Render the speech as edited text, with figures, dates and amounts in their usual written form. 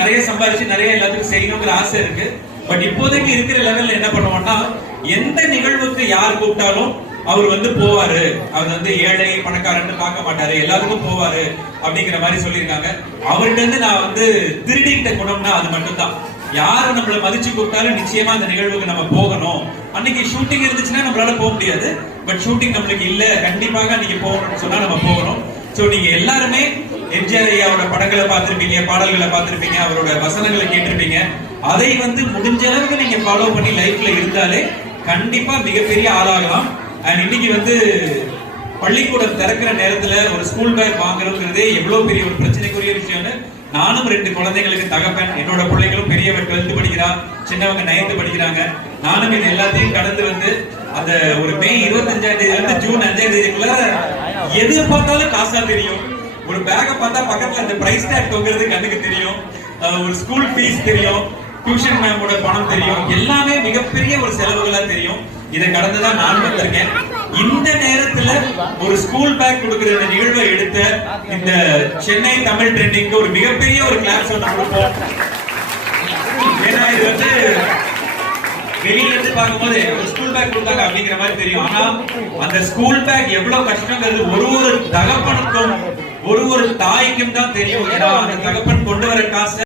நிறைய சம்பாதிச்சு நிறைய எல்லாத்துக்கும் செய்யணுங்கிற ஆசை இருக்கு. பட் இப்போதைக்கு இருக்கிற லெவல்ல என்ன பண்ணுவோம்னா, எந்த நிகழ்வுக்கு யார் கூப்பிட்டாலும் அவர் வந்து போவாரு. அவர் வந்து ஏழை பணக்காரன்னு பார்க்க மாட்டாரு, எல்லாத்துக்கும் போவாரு அப்படிங்கிற மாதிரி சொல்லியிருக்காங்க. அவர்கிட்ட இருந்து நான் வந்து திருடிக்கிட்ட குணம்னா அது மட்டும்தான். யாரு நம்மளை மதிச்சு கூப்பிட்டாலும் நிச்சயமா அந்த நிகழ்வுக்கு நம்ம போகணும். அன்னைக்கு ஷூட்டிங் இருந்துச்சுன்னா நம்மளால போக முடியாது. பட் ஷூட்டிங் நம்மளுக்கு இல்ல, கண்டிப்பாக அன்னைக்கு போகணும்னு சொன்னா நம்ம போகணும். சோ நீங்க எல்லாருமே எம்ஜிஆர் ஐயாவோட படங்களை பார்த்திருப்பீங்க, பாடல்களை பார்த்திருப்பீங்க, அவரோட வசனங்களை கேட்டிருப்பீங்க. அதை வந்து முடிஞ்ச அளவுக்கு நீங்க ஃபாலோ பண்ணி லைஃப்ல இருந்தாலே கண்டிப்பா மிகப்பெரிய ஆளாகலாம். அண்ட் இன்னைக்கு வந்து பள்ளிக்கூடம் திறக்கிற நேரத்துல ஒரு ஸ்கூல் பேக் வாங்குறதுங்கிறதே எவ்வளவு பெரிய ஒரு பிரச்சனைக்குரிய விஷயம்னு நானும் 2 குழந்தைங்களுக்கு தகப்பன். என்னோட பிள்ளைகளும் பெரியவர் 12th படிக்கிறா, சின்னவங்க 9th படிக்கிறாங்க. நானும் இது எல்லாத்தையும் கடந்து வந்து அந்த ஒரு மே 25ஆம் தேதியில இருந்து ஜூன் 5ஆம் தேதிக்குள்ள எது பார்த்தாலும் காசா தெரியும். ஒரு பேக பார்த்தா பக்கத்துல அந்த பிரைஸ் டேக் தொங்குறது கண்ணுக்கு தெரியும். ஒரு ஸ்கூல் ஃபீஸ் தெரியும், டியூஷன் மேமோட பணம் தெரியும். எல்லாமே மிகப்பெரிய ஒரு செலவுகளா தெரியும். இதை கடந்துதான் நான் வந்திருக்கேன். இந்த நேரத்துல ஒரு ஸ்கூல் பேக் கொடுக்கிற இந்த நிகழ்வை எடுத்த இந்த சென்னை தமிழ் ட்ரெண்டிங்க்கு ஒரு மிகப்பெரிய ஒரு கிளாஸ் ஒன்று கொடுப்போம். ஏன்னா இது வந்து வெளியில இருந்து பார்க்கும்போது ஒரு ஸ்கூல் பேக் கொடுத்தாங்க அப்படிங்கிற மாதிரி தெரியும். ஆனா அந்த ஸ்கூல் பேக் எவ்வளவு கஷ்டங்கிறது ஒரு தகப்பனுக்கும் ஒரு தாய்க்கும் தான் தெரியும். ஏன்னா அந்த தகப்பன் கொண்டு வர காசு